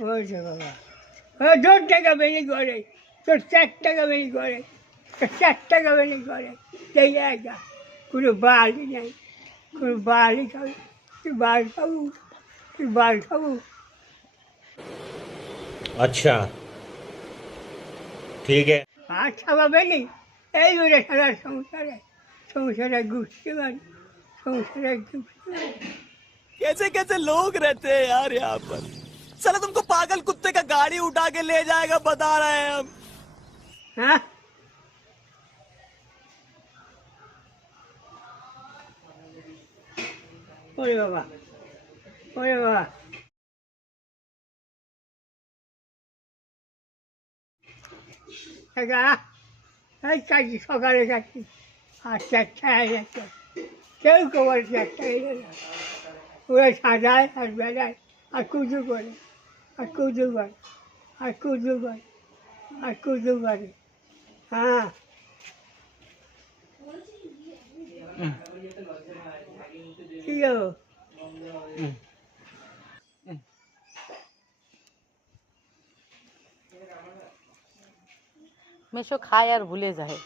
ওই যে বাবা, ও 2 টাকা বেশি করে, তোর 4 টাকা বেশি করে, তোর 4 টাকা বেশি করে, সেই জায়গা কোনো বালই নেই, কোনো বালই খাবি, তুই বাল খাবো, তুই বাল খাবো। अच्छा ठीक है। আর খাওয়াবে নি, এই বলে সারা সংসারে ঘুরতে পারি, সংসারে ঘুরতে পারি। कैसे कैसे लोग रहते हैं यार यहाँ पर। साला तुमको पागल कुत्ते का गाड़ी उठा के ले जाएगा बता रहे हैं हम। হ্যাঁ, ওরে বাবা, ওরে বাবা, টাকা এই কাজী সকালে কাছি, আর 4টা হয়ে যাচ্ছে, কেউ খবর 4টা এলো না, ওরা সাজায় আর বেড়ায় আর কুজু করে, আর কুজু করে, আর কুজু করে, আর কুজু করে। হ্যাঁ, কি গো? মেশো খায় আর ভুলে যায়।